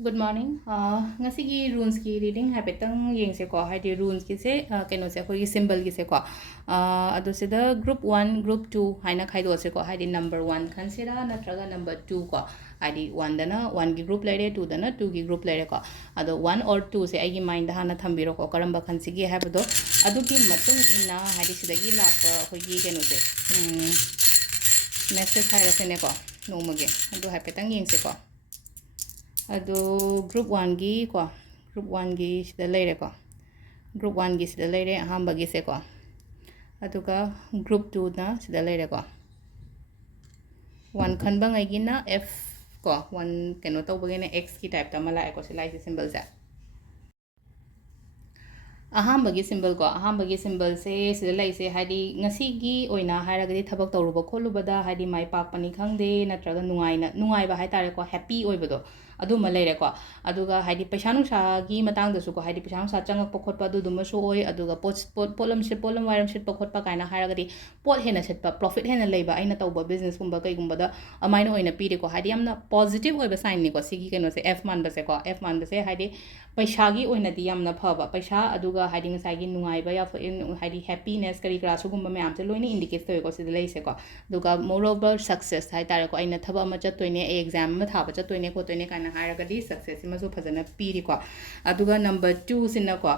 Good morning. Ngasigi runes ki reading haipetang yengse ko haidi runes ki se keno se khoi symbol ki se ko adu se da group 1 group 2 haina khaido se ko haidi number 1 khansira natraga number 2 ko haidi 1 dana 1 gi group lere 2 dana 2 gi group lere ko adu 1 or 2 se ai gi mind da hana thambiro ko karamba khansigi haibado adu ki matung ina haidi sidagi lakpa khoi gi keno se message haira se ne ko nomage adu haipetang yengse ko ado group 1 gi ko group 1 gi sida leire ko group 1 gi sida leire ahamba gi se ko aduga group 2 na sida leire ko 1 khanba ngai gi na f ko 1 keno to bage na x ki type ta mala ko silai symbol sa ahambagi symbol ko ahambagi symbol se sida lai se haidi ngasi gi oina haragadi thabak tawruba kholubada haidi mai pak pani khangde natraga nungai ba hai tare ko happy oibado adu ma leire ko aduga haidi paisa nungsa gi matang da su ko haidi paisa nungsa changak pokhot pa adu duma so oi aduga polam wairam sit pokhot pa kaina haragadi pot hena set pa profit hena leiba aina tawba business kumba kai gumba da amaina oina pire ko haidi amna positive oiba sign ni ko sigi keno se f man ba se ko f man ba se haidi paisa gi oina di amna phaba paisa aduga haidi ngasai gi nungai ba ya haidi happiness kari kra su gumba me am se loina indicate toy ko se lei se ko aduga moreover success hai tare ko aina thaba ma chattoine exam ma thaba chattoine ko toine kana haragadi success ma so phajana piri ko aduga number 2 sina ko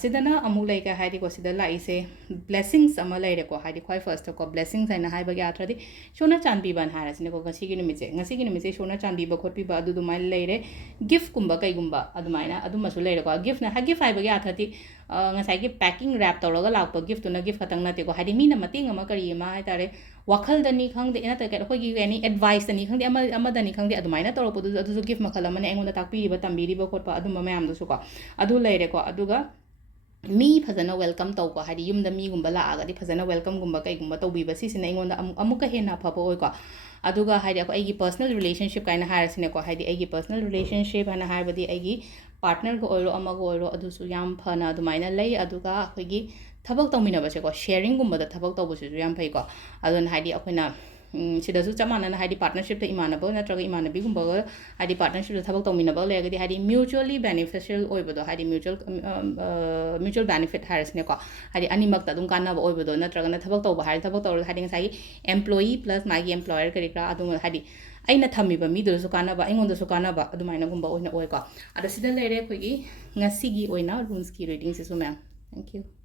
sidana amu lai ka haidi ko sida lai se blessings ama lai re ko haidi khoi first ko blessings aina hai ba ya athadi shona chanbi ban hara sine ko ngasi gi numi se shona chanbi ba khotpi ba adu du mai lai re gift kumba kai gumba adu mai na adu ma so lai re ko gift na ha gift hai ba ya athadi ngasai gi packing wrap tawraga lakpa gift na gift khatang na te ko haidi mi na mating ama kari ma hai tare wakhal dani khangde ena ta ka gi any advice dani khangde ama dani khangde adu mai na tawrpo du adu gift makhala mane engon ta takpi ba tambiri ba khotpa adu ma mayam du su ko adu lai re ko aduga mi fazana welcome taw ko hadi yum da mi gumba la aga di fazana welcome gumba kai gumba taw bi ba si sina ingon da amuka hena pha pa oi ko aduga hadi ko ai gi personal relationship kaina har sine ko hadi ai gi personal relationship hana har badi ai gi partner ko oiro ama go oiro adu su yam phana adu maina lei aduga khoi gi thabak tawmina ba se ko sharing gumba da thabak taw bu su yam phai ko adun hadi akoina sidasu chamana na hadi partnership ta imana ba natraga imana bi gumba hadi partnership ta thabak tawmina ba le gadi hadi mutually beneficial oibado hadi mutual benefit haris ne ko hadi animak ta dum kana ba oibado natraga na thabak tawba hadi thabak tawra hadi ngai employee plus magi employer kari kra adu hadi aina thami ba mi du su kana ba ingon du su kana ba adu maina gumba oina oi ko ada sida lere khoi gi ngasi gi oina runes ki reading se su ma'am thank you